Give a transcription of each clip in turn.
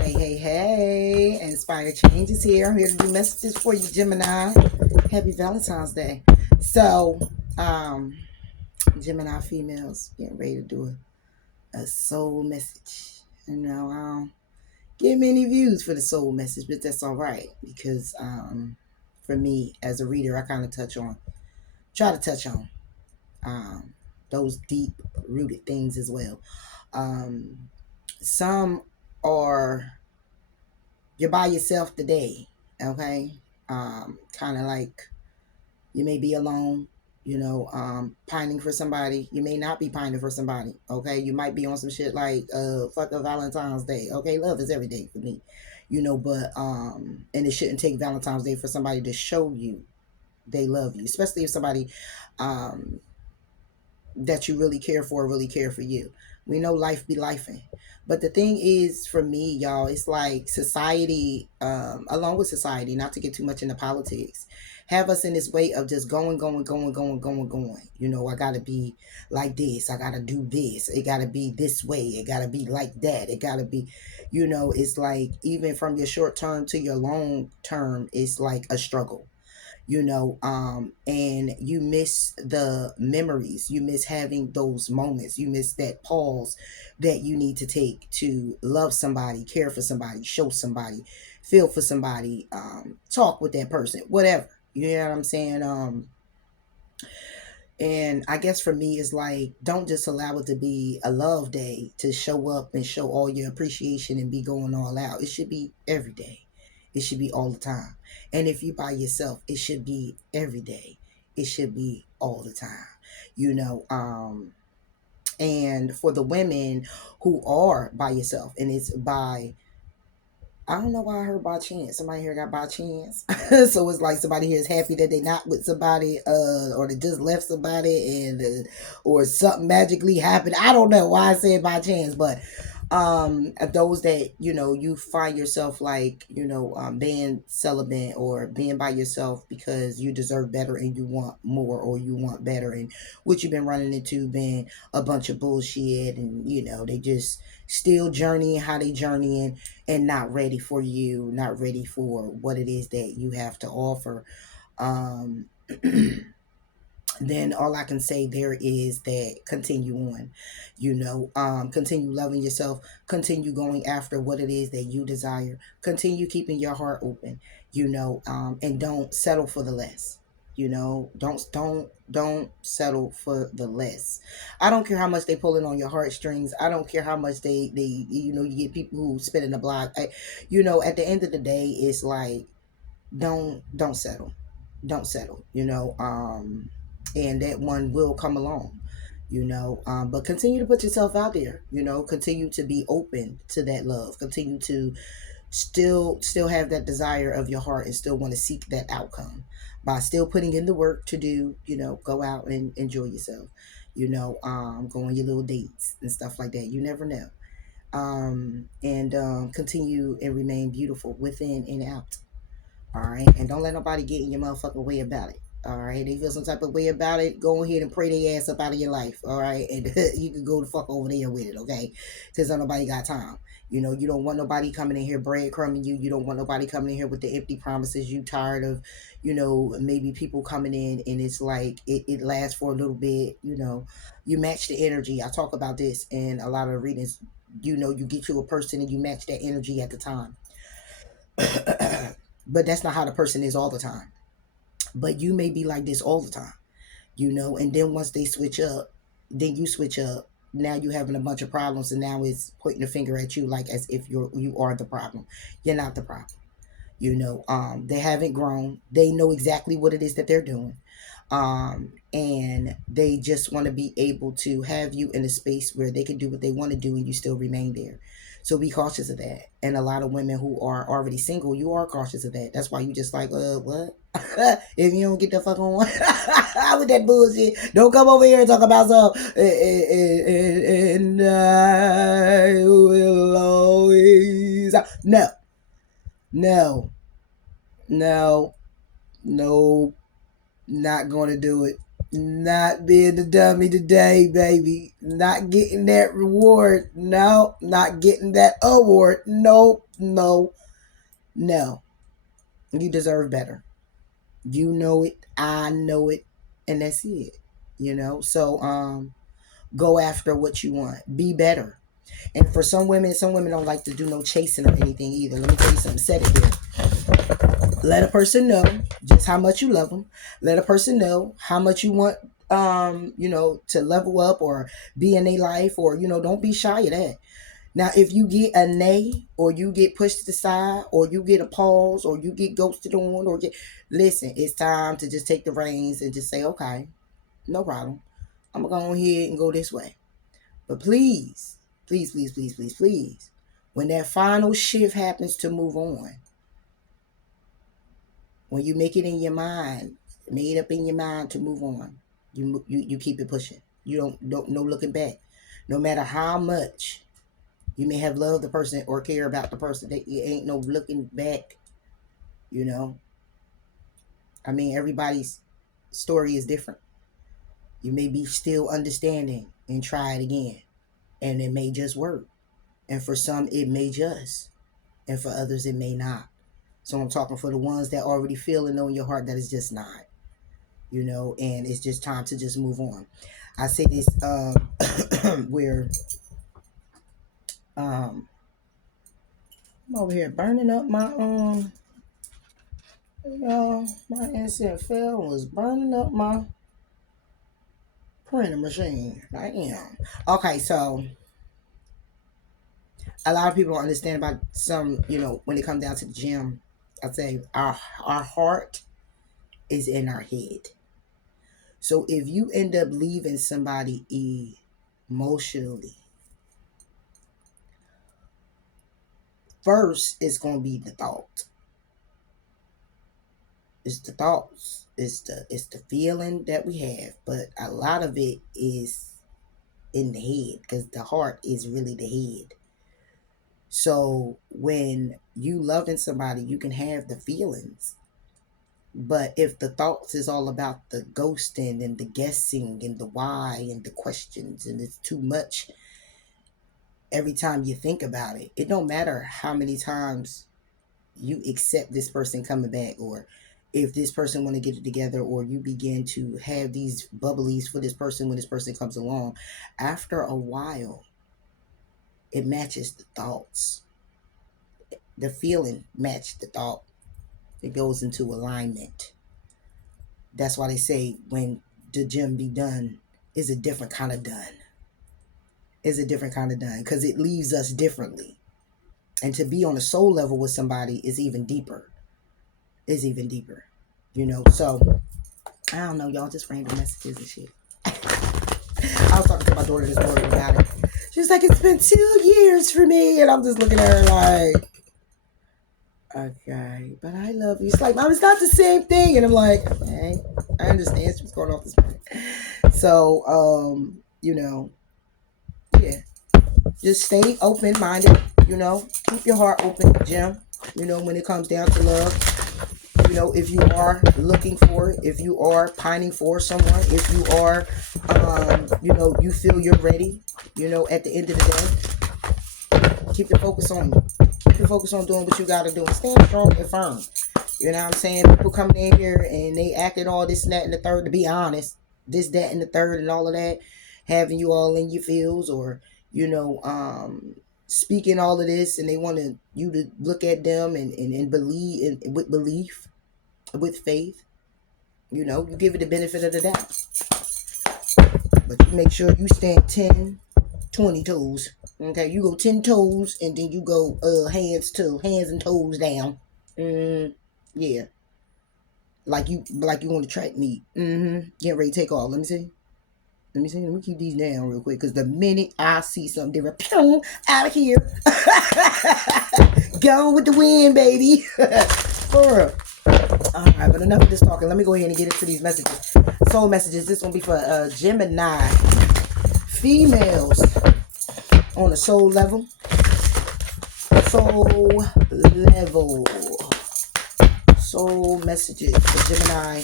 Hey, hey, hey. Inspired Change is here. I'm here to do messages for you, Gemini. Happy Valentine's Day. So, um, Gemini females getting ready to do a soul message. I don't get many views for the soul message, but that's all right because for me as a reader, I kind of try to touch on um, those deep rooted things as well. Um, some are you're by yourself today, okay? Kind of like you may be alone, pining for somebody. You may not be pining for somebody, okay? You might be on some shit like fuck a Valentine's Day, okay? Love is every day for me, but and it shouldn't take Valentine's Day for somebody to show you they love you, especially if somebody um that you really care for you. We know life be lifing. But the thing is, for me, y'all, it's like society, along with society, not to get too much into politics, have us in this way of just going. I gotta be like this. I gotta do this. It gotta be this way. It gotta be like that. It gotta be, it's like even from your short term to your long term, it's like a struggle, and you miss the memories, you miss having those moments, you miss that pause that you need to take to love somebody, care for somebody, show somebody, feel for somebody, talk with that person, whatever, you know what I'm saying. And I guess for me, it's like, don't just allow it to be a love day to show up and show all your appreciation and be going all out. It should be every day. It should be all the time. And if you by yourself, it should be every day. It should be all the time. You know, and for the women who are by yourself, and it's by, I don't know why I heard by chance. Somebody here got by chance. So it's like somebody here is happy that they not with somebody, or they just left somebody, and or something magically happened. I don't know why I said by chance, but those that you find yourself like being celibate or being by yourself because you deserve better and you want more or you want better, and what you've been running into being a bunch of bullshit, and they just still journeying how they journeying and not ready for you, not ready for what it is that you have to offer. um then all I can say there is that continue on, continue loving yourself, continue going after what it is that you desire, continue keeping your heart open, and don't settle for the less. Don't settle for the less. I don't care how much they pulling on your heartstrings. I don't care how much they you get people who spinning the block. At the end of the day, it's like, don't settle, don't settle, and that one will come along, but continue to put yourself out there, continue to be open to that love, continue to still have that desire of your heart and still want to seek that outcome by still putting in the work to do, go out and enjoy yourself, go on your little dates and stuff like that. You never know. And continue and remain beautiful within and out. All right. And don't let nobody get in your motherfucking way about it. All right. They feel some type of way about it, go ahead and pray their ass up out of your life. All right. And you can go the fuck over there with it. Okay. Because nobody got time. You don't want nobody coming in here breadcrumbing you. You don't want nobody coming in here with the empty promises. You tired of, maybe people coming in and it's like it lasts for a little bit. You match the energy. I talk about this in a lot of readings. You get to a person and you match that energy at the time. But that's not how the person is all the time. But you may be like this all the time, and then once they switch up, then you switch up. Now you having a bunch of problems, and now it's pointing a finger at you like as if you are the problem. You're not the problem. They haven't grown. They know exactly what it is that they're doing. And they just want to be able to have you in a space where they can do what they want to do and you still remain there. So be cautious of that. And a lot of women who are already single, you are cautious of that. That's why you just like, what? If you don't get the fuck on with that bullshit, don't come over here and talk about some. And I will always. No, no, no, no, not going to do it. Not being the dummy today, baby. Not getting that reward. No, not getting that award. No, no, no. You deserve better. You know it. I know it. And that's it. So go after what you want. Be better. And for some women don't like to do no chasing or anything either. Let me tell you something. Set it here. Let a person know just how much you love them. Let a person know how much you want, to level up or be in their life, or, don't be shy of that. Now, if you get a nay, or you get pushed to the side, or you get a pause, or you get ghosted on, listen, it's time to just take the reins and just say, okay, no problem. I'm going to go ahead and go this way. But please, please, please, please, please, please, when that final shift happens to move on, when you make it in your mind, made up in your mind to move on, you keep it pushing. You don't no looking back. No matter how much you may have loved the person or care about the person, it ain't no looking back. I mean, everybody's story is different. You may be still understanding and try it again, and it may just work. And for some, it may just, and for others, it may not. So I'm talking for the ones that already feel and know in your heart that it's just not, and it's just time to just move on. I say this where I'm over here burning up my my instant fell was burning up my printer machine. I am. Okay, so a lot of people don't understand about some, when it comes down to the gym. I say our heart is in our head. So if you end up leaving somebody emotionally, first it's going to be the thought. It's the thoughts. It's the feeling that we have. But a lot of it is in the head, because the heart is really the head. So when you loving somebody, you can have the feelings. But if the thoughts is all about the ghosting and the guessing and the why and the questions, and it's too much every time you think about it, it don't matter how many times you accept this person coming back, or if this person want to get it together, or you begin to have these bubblies for this person when this person comes along, after a while, it matches the thoughts. The feeling matched the thought. It goes into alignment. That's why they say when the gym be done, is a different kind of done. Is a different kind of done, because it leaves us differently. And to be on a soul level with somebody is even deeper. So I don't know, y'all, just random messages and shit. I was talking to my daughter this morning about it. She was like, it's been 2 years for me. And I'm just looking at her like, okay, but I love you. She's like, Mom, it's not the same thing. And I'm like, okay, I understand. She was going off this morning. So, yeah, just stay open-minded, keep your heart open, Jim, when it comes down to love. If you are looking for it, if you are pining for someone, if you are, you feel you're ready, at the end of the day, keep your focus on you. Keep your focus on doing what you got to do and stand strong and firm. You know what I'm saying? People coming in here and they acting all this and that and the third, to be honest, this, that, and the third and all of that, having you all in your feels, or, speaking all of this, and they want you to look at them and believe with belief, with faith, you give it the benefit of the doubt. But you make sure you stand 10, 20 toes. Okay, you go 10 toes and then you go hands and toes down. Yeah. Like you want to track meet. Get ready to take off. Let me see. Let me keep these down real quick, because the minute I see something different, pew, out of here. Going with the wind, baby. For real. Alright, but enough of this talking. Let me go ahead and get into these messages. Soul messages. This one be for Gemini. Females on a soul level. Soul messages for Gemini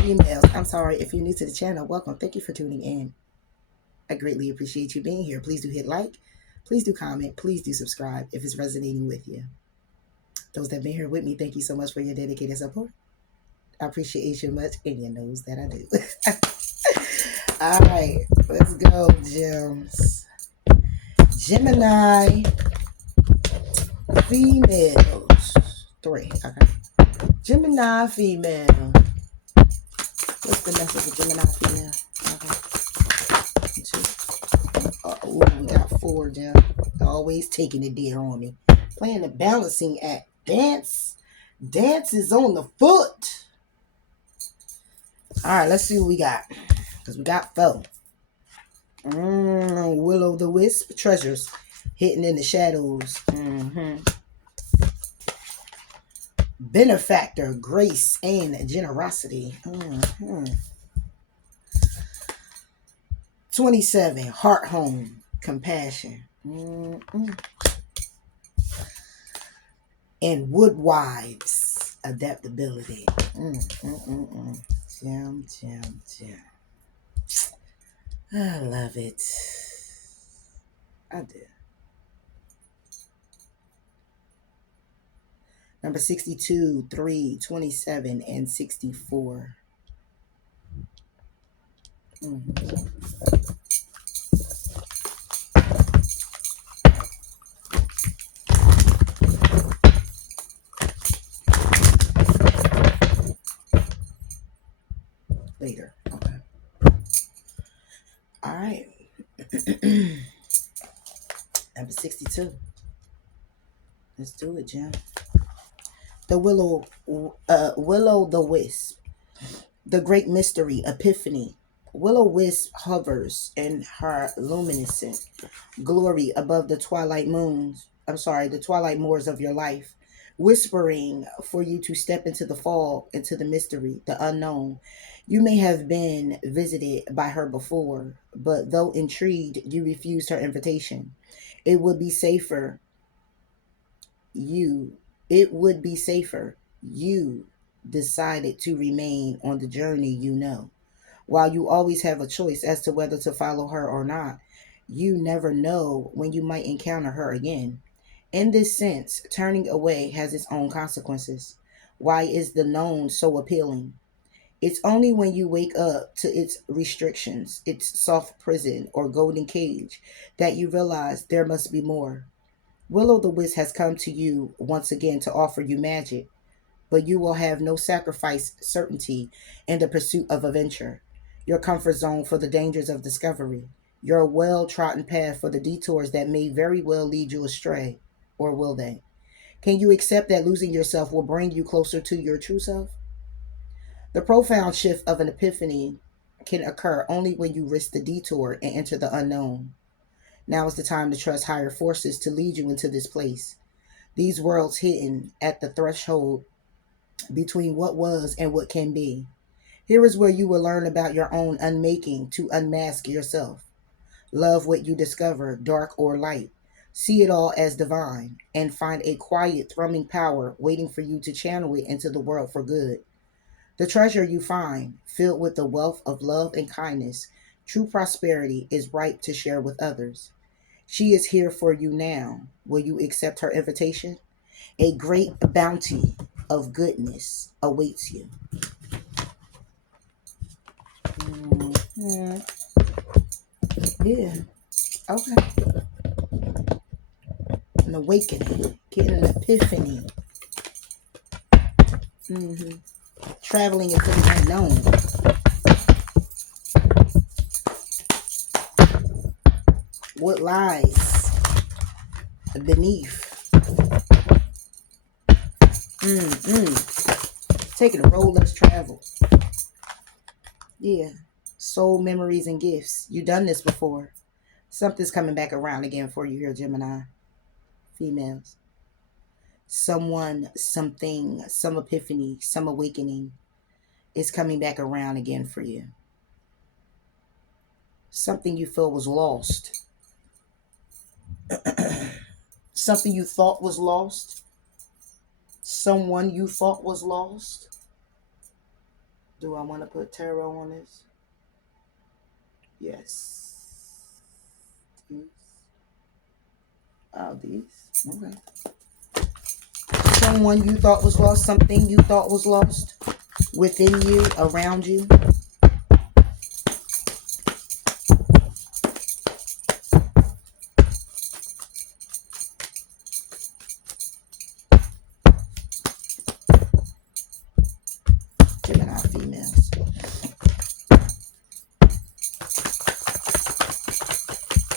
females, I'm sorry, if you're new to the channel, welcome. Thank you for tuning in. I greatly appreciate you being here. Please do hit like. Please do comment. Please do subscribe if it's resonating with you. Those that have been here with me, thank you so much for your dedicated support. I appreciate you much, and you knows that I do. All right, let's go, Gems. Gemini females. 3. Okay. Gemini female. What's the message of Gemini female? Okay. 2. Oh, we got 4, Gem. Always taking it dear on me. Playing the balancing act. Dance is on the foot. All right, let's see what we got. Because we got 4. Willow the Wisp. Treasures hidden in the shadows. Benefactor. Grace and generosity. 27. Heart home. Compassion. And woodwives. Adaptability. Gem. I love it. I do. Number 62, 3, 27, and 64. Later. Okay. All right. Number 62. Let's do it, Jim. The Willow the Wisp. The great mystery, epiphany. Willow Wisp hovers in her luminescent glory above the twilight moors of your life, whispering for you to step into the fall, into the mystery, the unknown. You may have been visited by her before, but though intrigued, you refused her invitation. It would be safer. You decided to remain on the journey you know. While you always have a choice as to whether to follow her or not, you never know when you might encounter her again. In this sense, turning away has its own consequences. Why is the known so appealing? It's only when you wake up to its restrictions, its soft prison or golden cage, that you realize there must be more. Willow the Wisp has come to you once again to offer you magic, but you will have no sacrifice certainty in the pursuit of adventure, your comfort zone for the dangers of discovery, your well-trodden path for the detours that may very well lead you astray, or will they? Can you accept that losing yourself will bring you closer to your true self? The profound shift of an epiphany can occur only when you risk the detour and enter the unknown. Now is the time to trust higher forces to lead you into this place. These worlds hidden at the threshold between what was and what can be. Here is where you will learn about your own unmaking to unmask yourself. Love what you discover, dark or light. See it all as divine, and find a quiet, thrumming power waiting for you to channel it into the world for good. The treasure you find, filled with the wealth of love and kindness, true prosperity, is ripe to share with others. She is here for you now. Will you accept her invitation? A great bounty of goodness awaits you. Yeah. Okay. An awakening. Getting an epiphany. Traveling into the unknown. What lies beneath? Taking a road less traveled. Yeah. Soul memories and gifts. You done this before. Something's coming back around again for you here, Gemini. Females. Someone, something, some epiphany, some awakening is coming back around again for you. Something you feel was lost. Something you thought was lost. Someone you thought was lost. Do I want to put tarot on this? Yes. These. Oh, these. Okay. Someone you thought was lost, something you thought was lost within you, around you. Gemini females.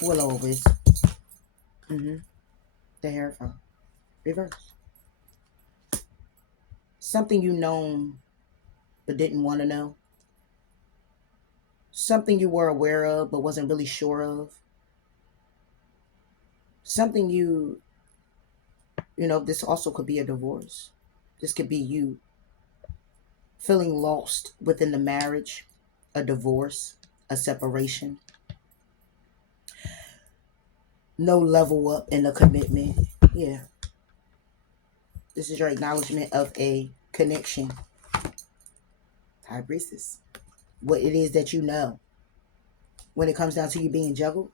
Will-o-wisp. The Hierophant. Reverse. Something you known but didn't want to know. Something you were aware of but wasn't really sure of. Something you know, this also could be a divorce. This could be you feeling lost within the marriage, a divorce, a separation. No level up in a commitment. Yeah. This is your acknowledgement of a connection. High Priestess. What it is that you know. When it comes down to you being juggled.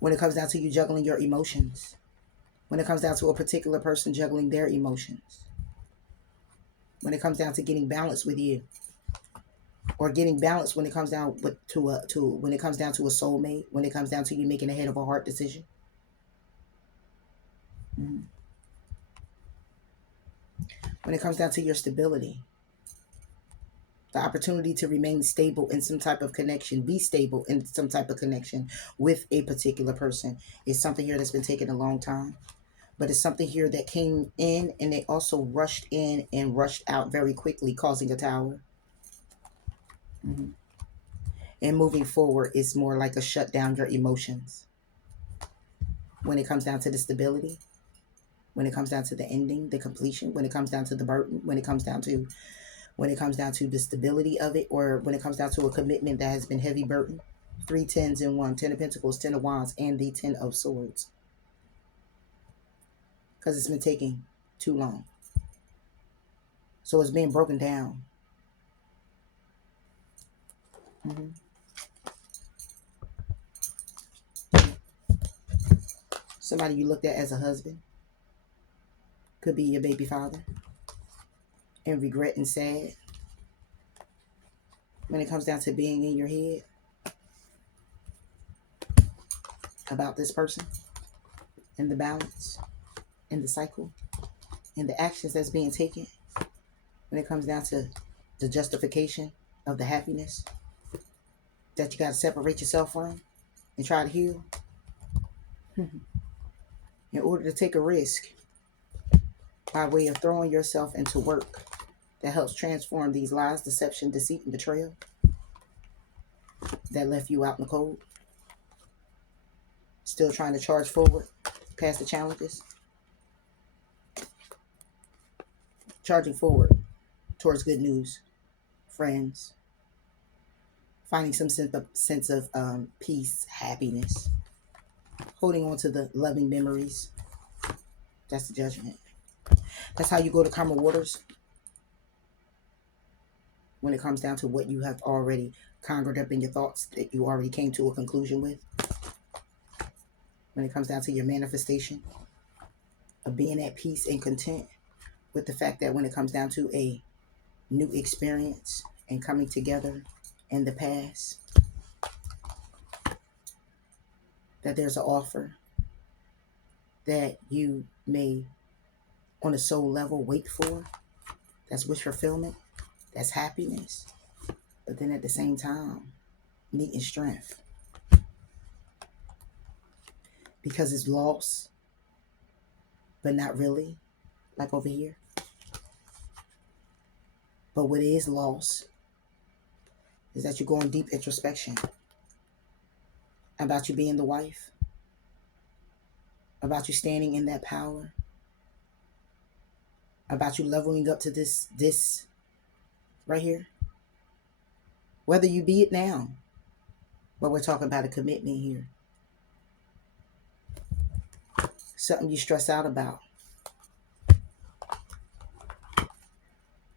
When it comes down to you juggling your emotions. When it comes down to a particular person juggling their emotions. When it comes down to getting balance with you. Or getting balance when it comes down when it comes down to a soulmate. When it comes down to you making a head of a heart decision. When it comes down to your stability. The opportunity to remain stable in some type of connection, be stable in some type of connection with a particular person is something here that's been taking a long time. But it's something here that came in and they also rushed in and rushed out very quickly, causing a tower. And moving forward is more like a shut down your emotions. When it comes down to the stability, when it comes down to the ending, the completion, when it comes down to the burden, when it comes down to the stability of it, or when it comes down to a commitment that has been heavy burden. 3 tens in 1, 10 of Pentacles, 10 of Wands, and the 10 of Swords. Because it's been taking too long. So it's being broken down. Somebody you looked at as a husband. Could be your baby father. And regret and sad. When it comes down to being in your head. About this person. And the balance. And the cycle. And the actions that's being taken. When it comes down to the justification of the happiness that you got to separate yourself from and try to heal in order to take a risk by way of throwing yourself into work that helps transform these lies, deception, deceit, and betrayal that left you out in the cold. Still trying to charge forward past the challenges. Charging forward towards good news, friends, finding some sense of peace, happiness, holding on to the loving memories. That's the judgment. That's how you go to calmer waters when it comes down to what you have already conjured up in your thoughts that you already came to a conclusion with. When it comes down to your manifestation of being at peace and content with the fact that when it comes down to a new experience and coming together in the past, that there's an offer that you may on a soul level wait for. That's wish fulfillment. That's happiness. But then at the same time, needing strength. Because it's lost, but not really, like over here. But what is lost is that you're going deep introspection about you being the wife, about you standing in that power, about you leveling up to this right here. Whether you be it now, but we're talking about a commitment here. Something you stress out about.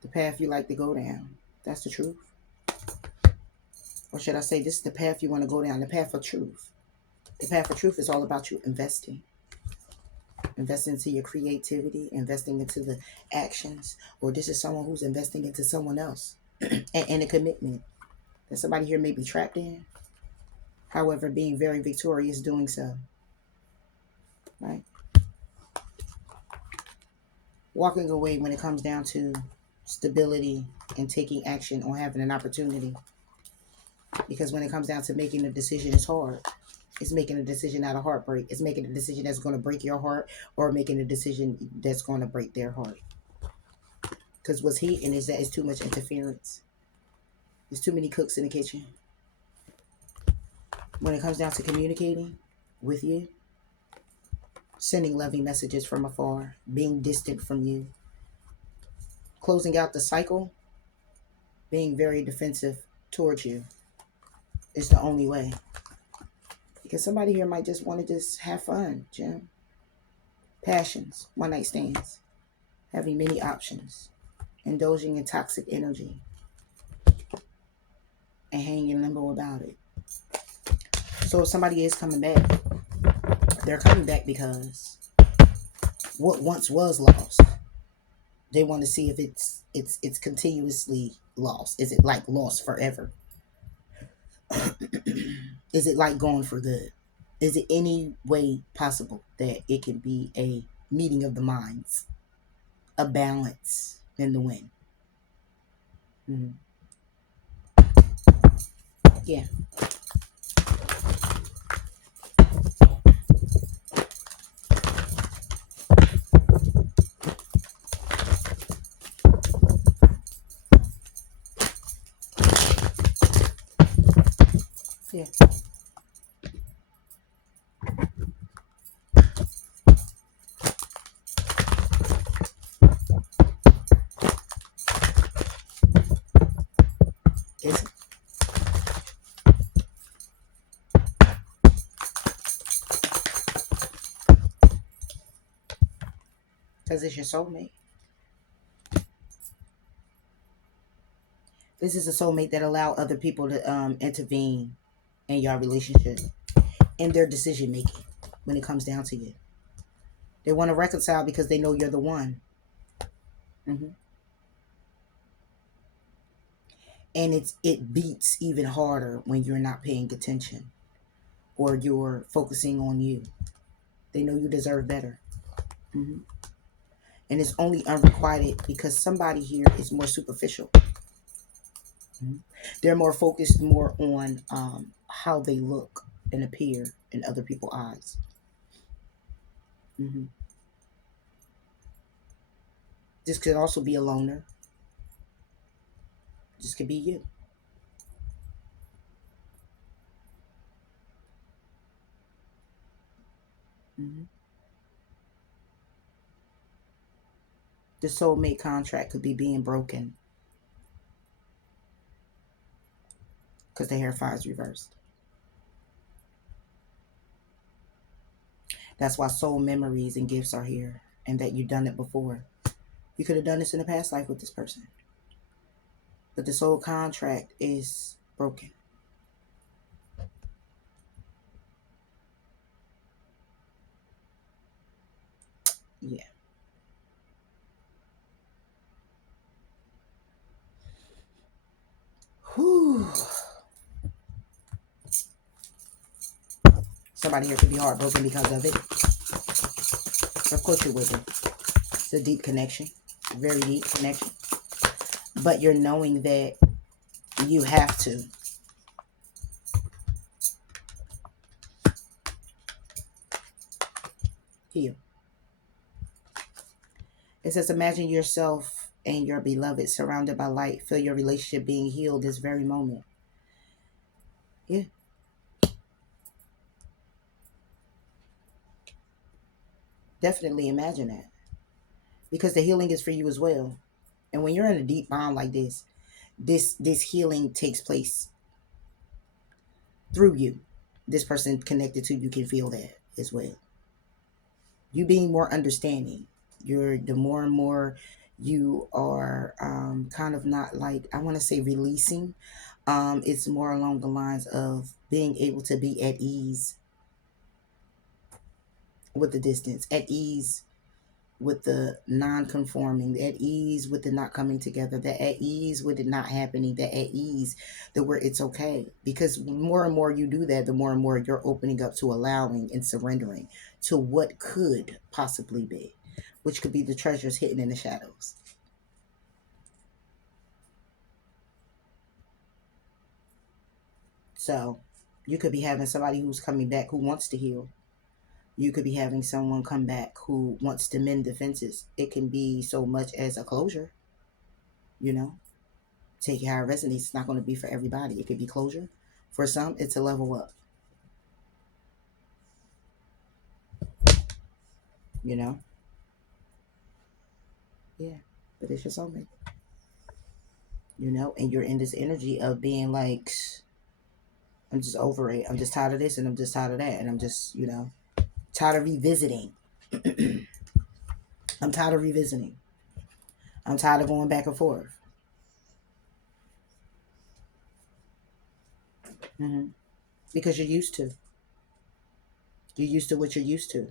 The path you like to go down. That's the truth. Or should I say, this is the path you want to go down, the path of truth. The path of truth is all about you investing. Investing into your creativity, investing into the actions. Or this is someone who's investing into someone else. And a commitment that somebody here may be trapped in. However, being very victorious doing so. Right? Walking away when it comes down to stability and taking action or having an opportunity. Because when it comes down to making a decision, it's hard. It's making a decision out of heartbreak. It's making a decision that's going to break your heart, or making a decision that's going to break their heart. Because what's hating is that it's too much interference. There's too many cooks in the kitchen. When it comes down to communicating with you, sending loving messages from afar, being distant from you, closing out the cycle, being very defensive towards you is the only way. Because somebody here might just want to just have fun, Jim. Passions, one night stands, having many options, indulging in toxic energy, and hanging in limbo about it. So if somebody is coming back, they're coming back because what once was lost, they want to see if it's continuously lost. Is it like lost forever? Is it like gone for good? Is it any way possible that it can be a meeting of the minds, a balance in the wind? Mm-hmm. Yeah. Yeah. Is it? Because it's your soulmate. This is a soulmate that allow other people to intervene in your relationship, in their decision making when it comes down to you. They want to reconcile because they know you're the one. Mm-hmm. And it beats even harder when you're not paying attention or you're focusing on you. They know you deserve better. Mm-hmm. And it's only unrequited because somebody here is more superficial. Mm-hmm. They're more focused more on how they look and appear in other people's eyes. Mm-hmm. This could also be a loner. This could be you. Mm-hmm. The soulmate contract could be being broken because the hair fire is reversed. That's why soul memories and gifts are here, and that you've done it before. You could have done this in a past life with this person, but the soul contract is broken. Yeah. Whew. Somebody here could be heartbroken because of it. Of course you would be. It's a deep connection, very deep connection. But you're knowing that you have to. Heal. It says, imagine yourself and your beloved surrounded by light. Feel your relationship being healed this very moment. Yeah. Definitely imagine that. Because the healing is for you as well. And when you're in a deep bond like this healing takes place through you. This person connected to you can feel that as well. You being more understanding. You're the more and more You are kind of not like, I want to say releasing. It's more along the lines of being able to be at ease with the distance, at ease with the non-conforming, at ease with the not coming together, that at ease with it not happening, that at ease that where it's okay. Because more and more you do that, the more and more you're opening up to allowing and surrendering to what could possibly be, which could be the treasures hidden in the shadows. So you could be having somebody who's coming back who wants to heal. You could be having someone come back who wants to mend the fences. It can be so much as a closure, you know. Take it how it resonates. It's not going to be for everybody. It could be closure. For some, it's a level up, you know? Yeah. But it's your soulmate, you know? And you're in this energy of being like, I'm just over it. I'm just tired of this and I'm just tired of that. And I'm just, tired of revisiting. I'm tired of revisiting. I'm tired of going back and forth. hmm Because you're used to. You're used to what you're used to.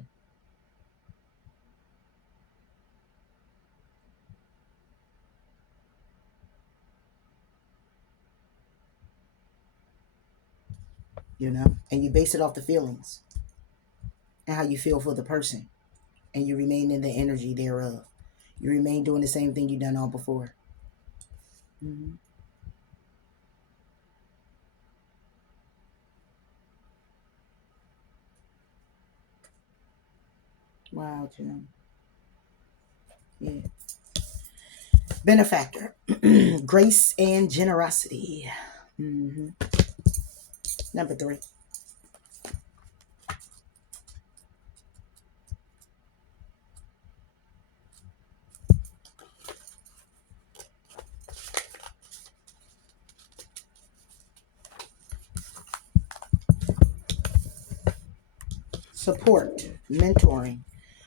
And you base it off the feelings and how you feel for the person, and you remain in the energy thereof. You remain doing the same thing you done all before. hmm Wow, Jim. Yeah. Benefactor, grace and generosity. hmm Number 3, support, mentoring.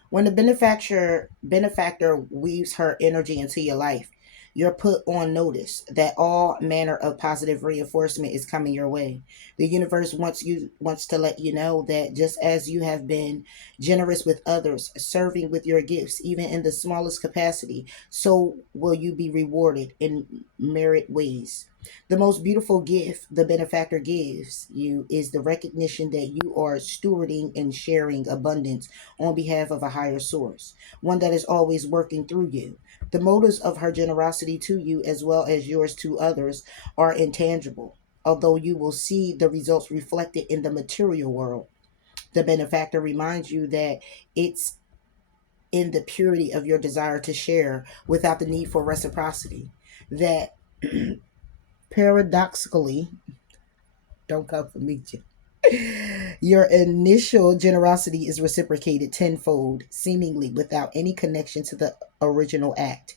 When the benefactor weaves her energy into your life, you're put on notice that all manner of positive reinforcement is coming your way. The universe wants to let you know that just as you have been generous with others, serving with your gifts, even in the smallest capacity, so will you be rewarded in merit ways. The most beautiful gift the benefactor gives you is the recognition that you are stewarding and sharing abundance on behalf of a higher source, one that is always working through you. The motives of her generosity to you, as well as yours to others, are intangible. Although you will see the results reflected in the material world, the benefactor reminds you that it's in the purity of your desire to share without the need for reciprocity. That paradoxically, don't come for me, Jim. Your initial generosity is reciprocated tenfold, seemingly without any connection to the original act.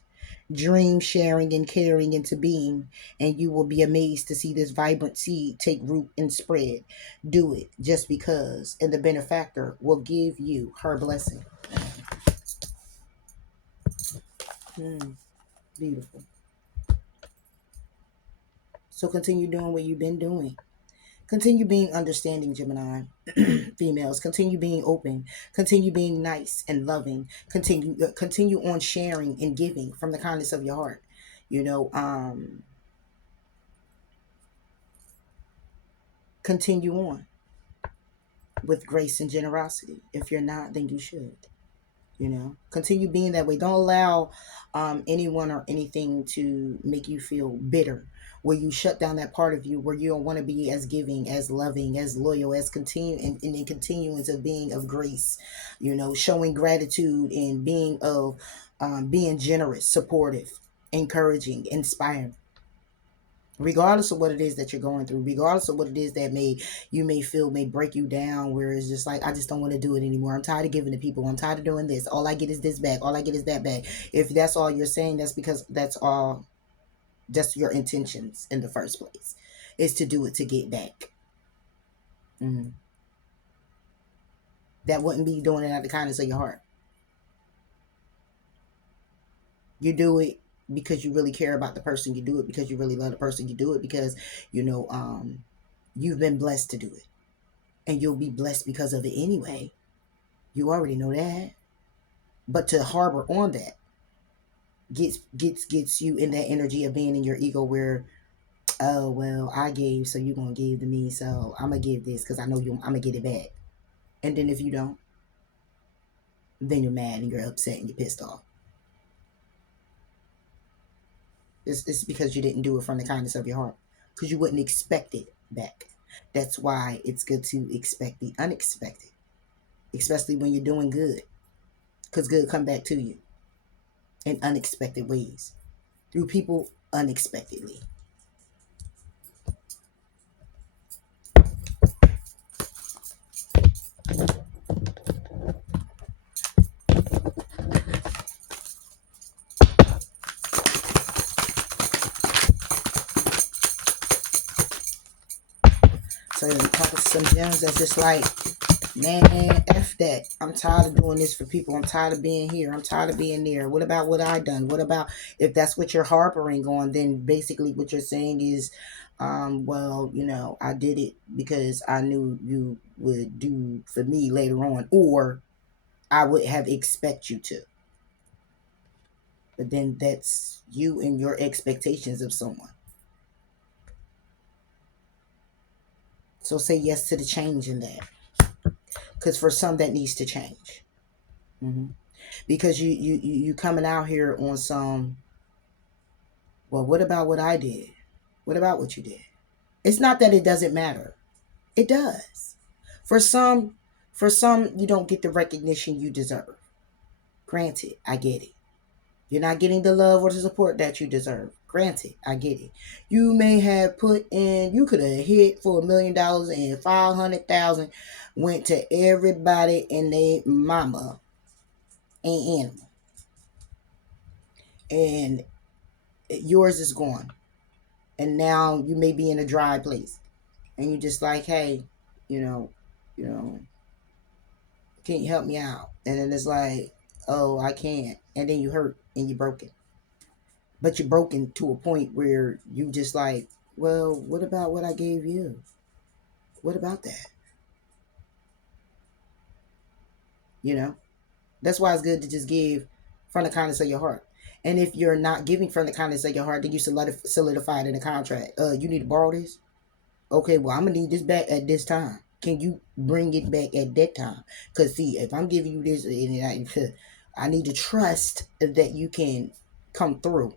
Dream sharing and caring into being, and you will be amazed to see this vibrant seed take root and spread. Do it just because, and the benefactor will give you her blessing. Hmm, beautiful. So continue doing what you've been doing. Continue being understanding, Gemini females. Continue being open. Continue being nice and loving. Continue on sharing and giving from the kindness of your heart. You know, continue on with grace and generosity. If you're not, then you should. Continue being that way. Don't allow anyone or anything to make you feel bitter, where you shut down that part of you where you don't want to be as giving, as loving, as loyal, as continue and in continuance of being of grace, showing gratitude and being generous, supportive, encouraging, inspiring, regardless of what it is that you're going through, regardless of what it is that may feel may break you down, where it's just like, I just don't want to do it anymore. I'm tired of giving to people. I'm tired of doing this. All I get is this back. All I get is that back. If that's all you're saying, that's because that's your intentions in the first place, is to do it to get back. Mm-hmm. That wouldn't be doing it out of the kindness of your heart. You do it because you really care about the person. You do it because you really love the person. You do it because, you know, you've been blessed to do it. And you'll be blessed because of it anyway. You already know that. But to harbor on that gets you in that energy of being in your ego where, oh well, I gave, so you're gonna give to me, so I'm gonna give this because I know I'm gonna get it back. And then if you don't, then you're mad and you're upset and you're pissed off. It's because you didn't do it from the kindness of your heart, because you wouldn't expect it back. That's why it's good to expect the unexpected, especially when you're doing good, because good come back to you in unexpected ways through people unexpectedly. So you talk to some gems that's just like, man, F that. I'm tired of doing this for people. I'm tired of being here. I'm tired of being there. What about what I done? What about, if that's what you're harboring on, then basically what you're saying is, well, you know, I did it because I knew you would do for me later on, or I would have expect you to. But then that's you and your expectations of someone. So say yes to the change in that. Because for some, that needs to change. Mm-hmm. Because you coming out here on some, well, what about what I did? What about what you did? It's not that it doesn't matter. It does. For some, you don't get the recognition you deserve. Granted, I get it. You're not getting the love or the support that you deserve. Granted, I get it. You may have put in, you could have hit for $1,000,000 and 500,000 went to everybody and their mama and animal. And yours is gone. And now you may be in a dry place. And you're just like, hey, you know, you know, can you help me out? And then it's like, oh, I can't. And then you hurt and you're broken. But you're broken to a point where you just like, well, what about what I gave you? What about that? You know? That's why it's good to just give from the kindness of your heart. And if you're not giving from the kindness of your heart, then you solidify it in a contract. You need to borrow this? Okay, well, I'm going to need this back at this time. Can you bring it back at that time? Because, see, if I'm giving you this, and I need to trust that you can come through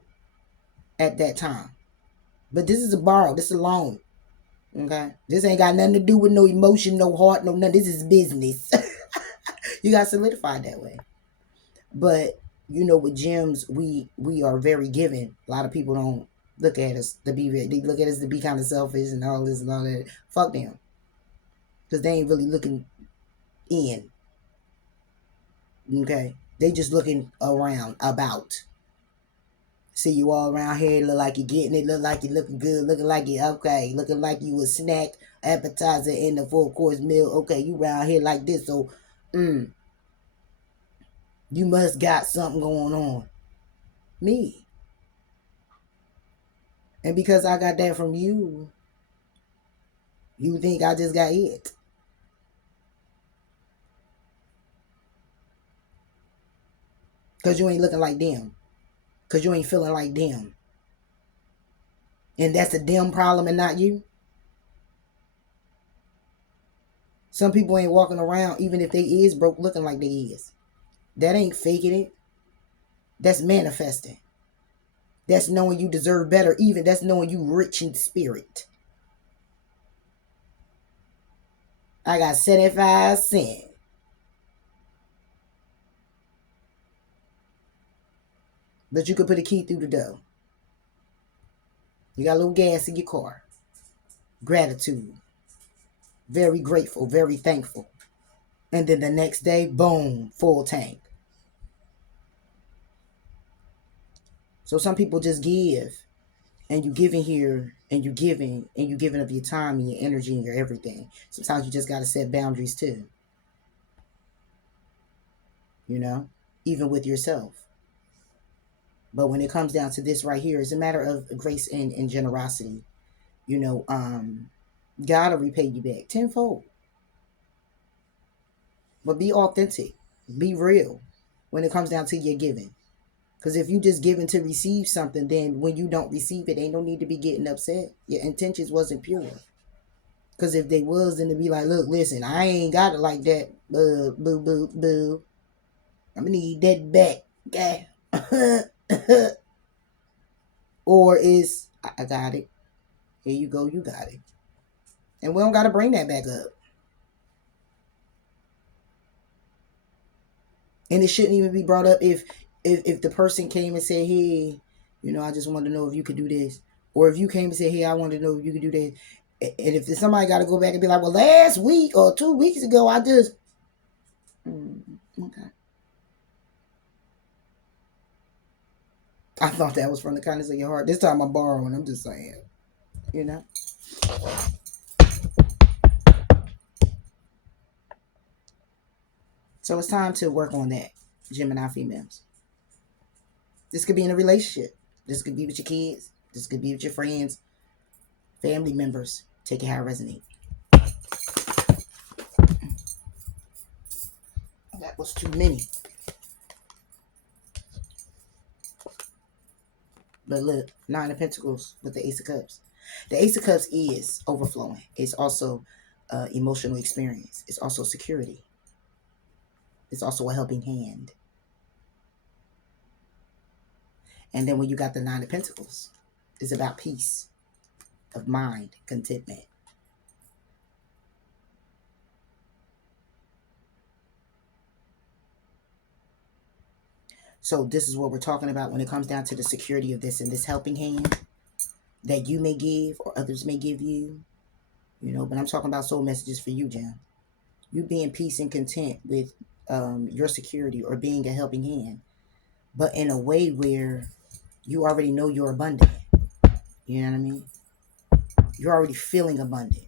at that time. But this is a borrow. This is a loan. Okay? This ain't got nothing to do with no emotion, no heart, no nothing. This is business. You got solidified that way. But, you know, with gems, we are very giving. A lot of people don't look at us to be, they look at us to be kind of selfish and all this and all that. Fuck them. Because they ain't really looking in. Okay? They just looking around, about. See you all around here, look like you're getting it, look like you're looking good, looking like you okay, looking like you a snack, appetizer, and the full course meal. Okay, you around here like this, so you must got something going on. Me. And because I got that from you, you think I just got it. Because you ain't looking like them. Because you ain't feeling like them. And that's a them problem and not you. Some people ain't walking around, even if they is broke, looking like they is. That ain't faking it. That's manifesting. That's knowing you deserve better. Even that's knowing you rich in spirit. I got 75 cents. But you could put a key through the door. You got a little gas in your car. Gratitude. Very grateful, very thankful. And then the next day, boom, full tank. So some people just give, and you giving here, and you giving of your time and your energy and your everything. Sometimes you just got to set boundaries too. You know, even with yourself. But when it comes down to this right here, it's a matter of grace and generosity. You know, God will repay you back tenfold. But be authentic. Be real when it comes down to your giving. Because if you just giving to receive something, then when you don't receive it, ain't no need to be getting upset. Your intentions wasn't pure. Because if they was, then it'd be like, look, listen, I ain't got it like that. Boo, boo, boo, boo. I'm going to need that back. Okay? Or is, I got it. Here you go, you got it. And we don't got to bring that back up. And it shouldn't even be brought up if the person came and said, hey, you know, I just wanted to know if you could do this. Or if you came and said, hey, I wanted to know if you could do this. And if somebody got to go back and be like, well, last week or 2 weeks ago, I just... okay. I thought that was from the kindness of your heart. This time I'm borrowing. I'm just saying. You know? So it's time to work on that, Gemini females. This could be in a relationship. This could be with your kids. This could be with your friends, family members. Take it how it resonates. That was too many. But look, Nine of Pentacles with the Ace of Cups. The Ace of Cups is overflowing. It's also emotional experience. It's also security. It's also a helping hand. And then when you got the Nine of Pentacles, it's about peace of mind, contentment. So this is what we're talking about when it comes down to the security of this and this helping hand that you may give or others may give you. You know, but I'm talking about soul messages for you, Jim. You being peace and content with your security or being a helping hand, but in a way where you already know you're abundant. You know what I mean? You're already feeling abundant.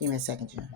Give me a second, Jim.